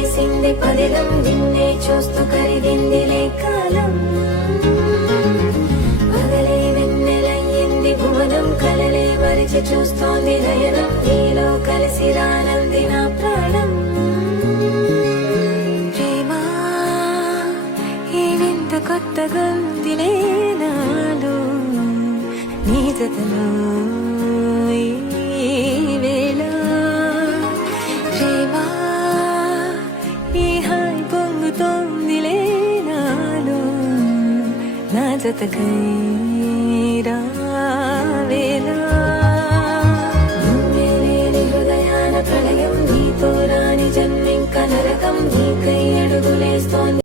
వేసింది పదిలం, నిన్నే చూస్తూ కరిగిందిలే కాలం. పగలే వెన్నెలయ్యింది భువనం, కలలే మరిచి చూస్తోంది నయనం. నీలో కలిసి రానంది నా ప్రాణం. ప్రేమా ఈ వింత కొత్తగొందిలే నాలో, నీ జతలో ఈ వేళ. ప్రేమా ఈ హాయి పొంగుతోందిలే నాలో, నా జతకై రావేళ. నువ్వే లేని హృదయాన ప్రళయం, నీతో రాని జన్మింక నరకం. నీకై అడుగులేస్తోంది